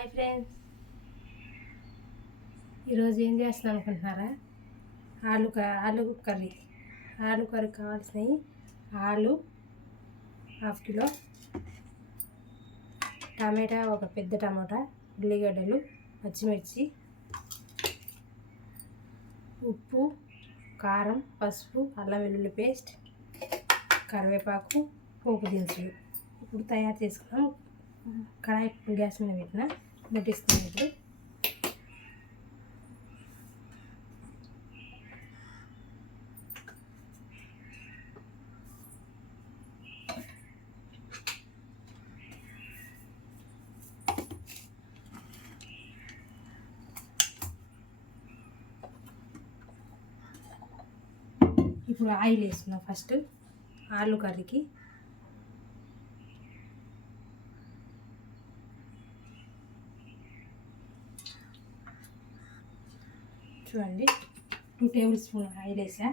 Hi friends ఈరోజు ఏం చేస్తున్నాను అనుకుంటున్నారా? ఆలు క- ఆలు కర్రీ. ఆలు కర్రీ కావాల్సినవి ఆలు హాఫ్ కిలో టమాటా ఒక పెద్ద టమాటా ఉల్లిగడ్డలు పచ్చిమిర్చి ఉప్పు కారం పసుపు అల్లం వెల్లుల్లి పేస్ట్ కరివేపాకు పోపు దినుసులు. ఇప్పుడు తయారు చేసుకున్నాం. కడాయి గ్యాస్ మీద పెట్టిన. ముట్టిస్తున్నాం ఇప్పుడు. ఇప్పుడు ఆయిల్ వేసుకున్నాం ఫస్ట్ ఆలు కర్రీకి. చూడండి. టూ టేబుల్ స్పూన్ ఆయిల్ వేసా.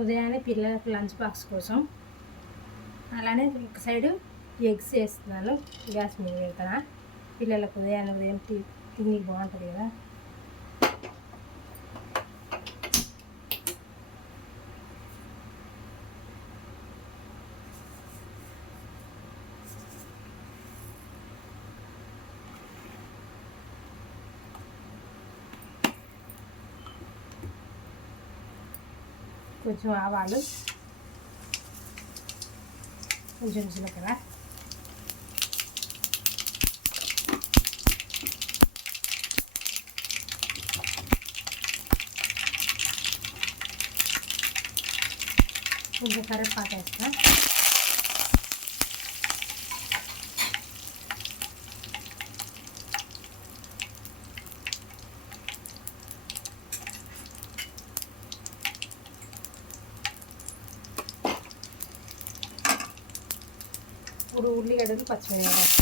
ఉదయాన్నే పిల్లలకు లంచ్ బాక్స్ కోసం. అలానే ఒక సైడు ఎగ్స్ వేస్తున్నాను. గ్యాస్ మీద పెడతాను? పిల్లలకు ఉదయాన్నే ఉదయం తి తిని బాగుంటుంది కదా. కొంచెం ఆవాలు కొంచెం జీలకర్ర. కొంచెం కరివేపాకు వేస్తా ఇప్పుడు ఉల్లిగడ్డలు పచ్చిమిరపకాయలు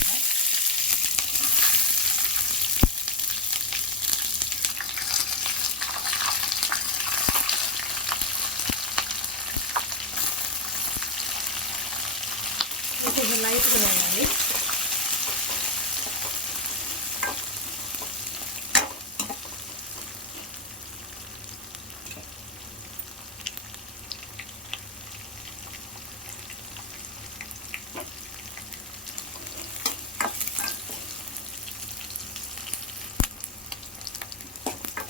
కొంచెం లైట్గా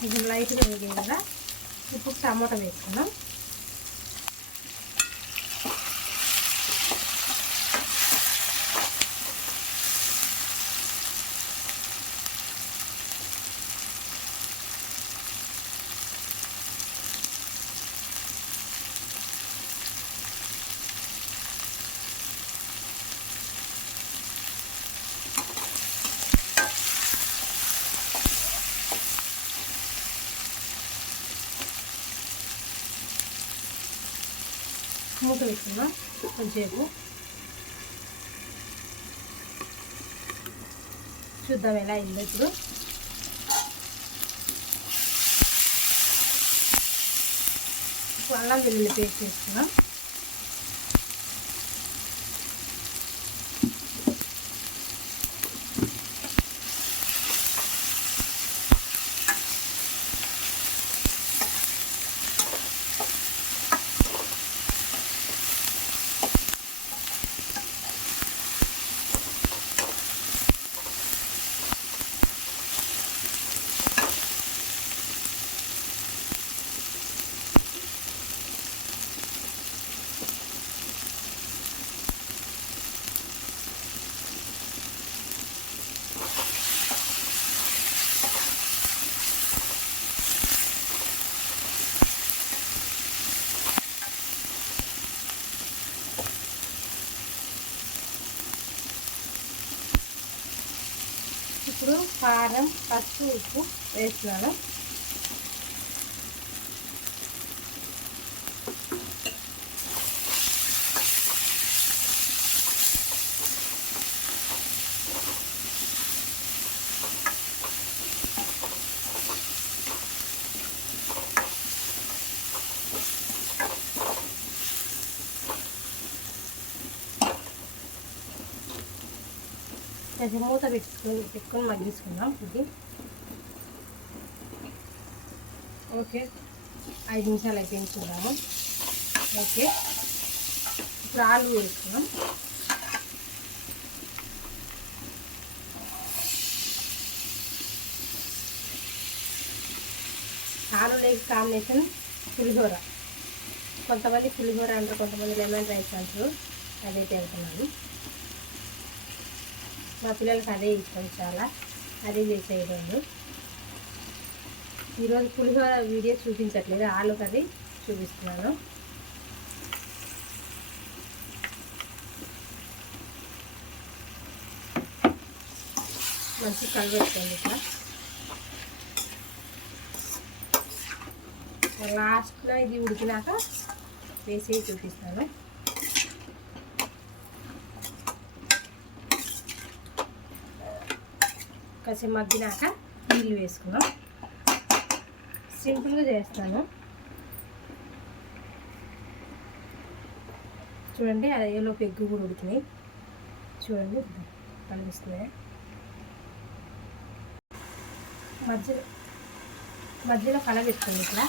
వేయాలి కొంచెం లైట్గా వేయాలి కదా. ఇప్పుడు టమాటా వేసుకున్నాం మూత వేస్తున్నా కొంచెంసేపు. చూద్దాం ఎలా అయిందో ఇప్పుడు. అల్లం వెల్లుల్లి పేస్ట్ వేసుకున్నాం ఇప్పుడు కారం పసుపు ఉప్పు వేస్తున్నాను కొంచెం మూత పెట్టుకొని పెట్టుకొని మగ్గించుకుందాం. ఇది ఓకే. ఐదు నిమిషాలు అయిపోయింది చూద్దాము. ఓకే. ఇప్పుడు ఆలు వేసుకున్నాం ఆలు లేక కాంబినేషన్ పులిహోర. కొంతమంది పులిహోర అంటారు కొంతమంది లెమన్ రైస్ అంటారు. అదైతే వెళ్తున్నాను మా పిల్లలకి అదే ఇష్టం చాలా. అదే చేసే ఈరోజు ఈరోజు పులిహోర వీడియో చూపించట్లేదు. ఆలు కర్రీ చూపిస్తున్నాను. మంచి కలబెట్టుకోండి ఇట్లా. లాస్ట్లో ఇది ఉడికినాక వేసి చూపిస్తాను. కాసేపు మగ్గినాక నీళ్ళు వేసుకున్నాం సింపుల్గా చేస్తాను. చూడండి అది అయ్యేలోపు ఎగ్గు కూడా ఉడుతున్నాయి చూడండి కనిపిస్తున్నాయి మధ్యలో మధ్యలో కలబెట్టుకోండి ఇట్లా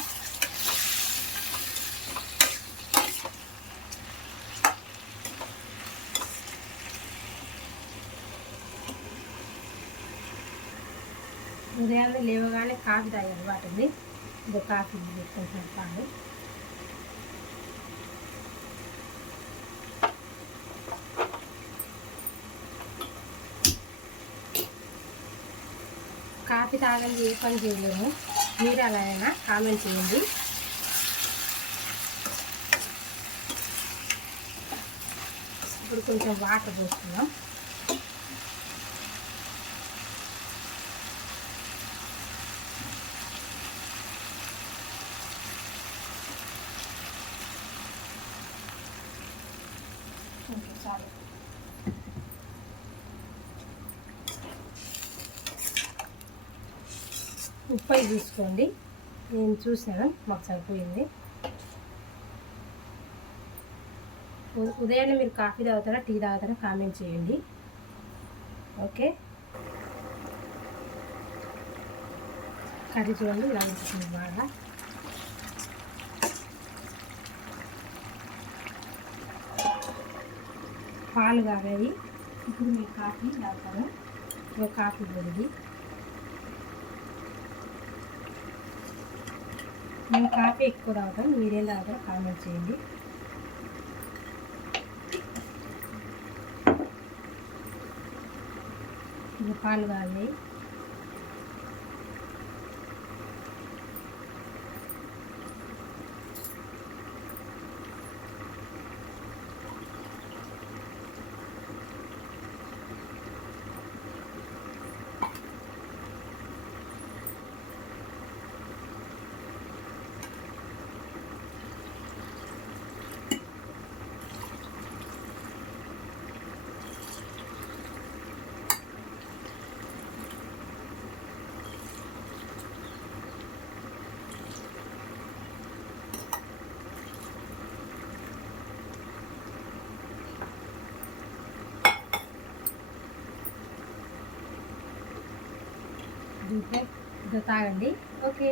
ఉదయాన్నే లేవగానే కాఫీ తాగే అలవాటు ఉంది ఇదో కాఫీ పెట్టుకుంటున్నాను పాలు కాఫీ తాగండి ఏ పని చేయలేము. మీరు అలా అయినా కామెంట్ చేయండి. ఇప్పుడు కొంచెం వాటర్ పోస్తున్నాం. ఓకే చాలు ఉప్పు చూసుకోండి. నేను చూసాను మాకు సరిపోయింది. ఉదయాన్నే మీరు కాఫీ తాగుతారా టీ తాగుతారా కామెంట్ చేయండి. ఓకే? కర్రీ చూడండి ఇలా ఉంటుంది బాగా. పాలు కాగాయి. ఇప్పుడు మీరు కాఫీ తాగుతాను. ఇక కాఫీ పొడిది. నేను కాఫీ ఎక్కువ తాగుతాను. మీరేం తాగుతారో కామెంట్ చేయండి. ఇక పాలు కాగాయి. దీంట్లో ఇంకా తాగండి. ఓకే.